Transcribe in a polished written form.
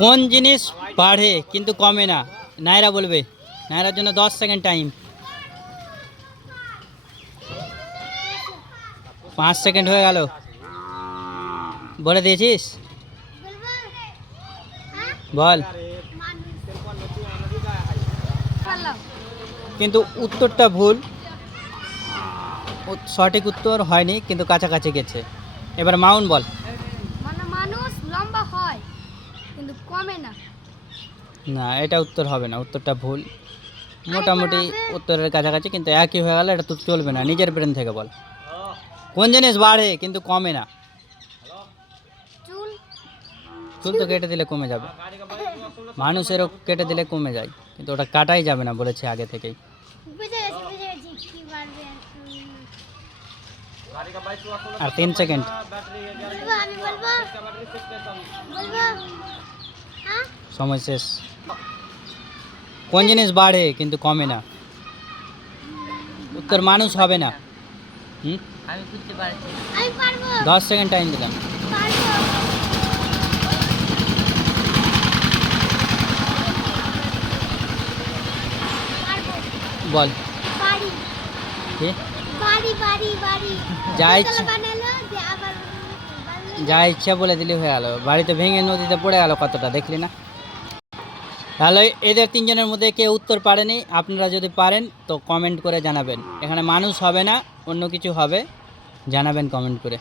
কোন জিনিস বাড়ে কিন্তু কমে না? নায়রা বলবে। নায়রার জন্য 10 সেকেন্ড টাইম। 5 সেকেন্ড হয়ে গেল। বলে দিয়েছিস? বল। কিন্তু উত্তরটা ভুল, সঠিক উত্তর হয়নি, কিন্তু কাছাকাছি গেছে। এবার মাউন বল। মানে মানুষ লম্বা হয় কিন্তু কমে না। না, এটা উত্তর হবে না, উত্তরটা ভুল। মোটামুটি উত্তরের কাছাকাছি, কিন্তু একই হয়ে গেল। এটা তো চলবে না, নিজের ব্রেন থেকে বল। কোন জিনিস বাড়ে কিন্তু কমে না? চুল। চুল তো কেটে দিলে কমে যাবে, মানুষেরও কেটে দিলে কমে যায়, কিন্তু ওটা কাটাই যাবে না বলেছে আগে থেকেই। বুঝে গেছি কি বাড়বে। আর 3 সেকেন্ড। আমি বলবো হ্যাঁ, সময় শেষ। কোন জিনিস বাড়ে কিন্তু কমে না? উত্তর মানুষ হবে না। আমি বুঝতে পারছি। আমি পারবো। 10 সেকেন্ড টাইম দিলাম। পারবো। বল। বাড়ি। কি? বাড়ি বাড়ি বাড়ি। যা ইচ্ছা বানালো যে আবার যা ইচ্ছা বলে দিলে হয়ে গেল। বাড়িতে ভেঙে নদীতে পড়ে গেল কতটা, দেখলি না? তাহলে এদের তিনজনের মধ্যে কেউ উত্তর পারেনি। আপনারা যদি পারেন তো কমেন্ট করে জানাবেন। এখানে মানুষ হবে না, অন্য কিছু হবে, জানাবেন কমেন্ট করে।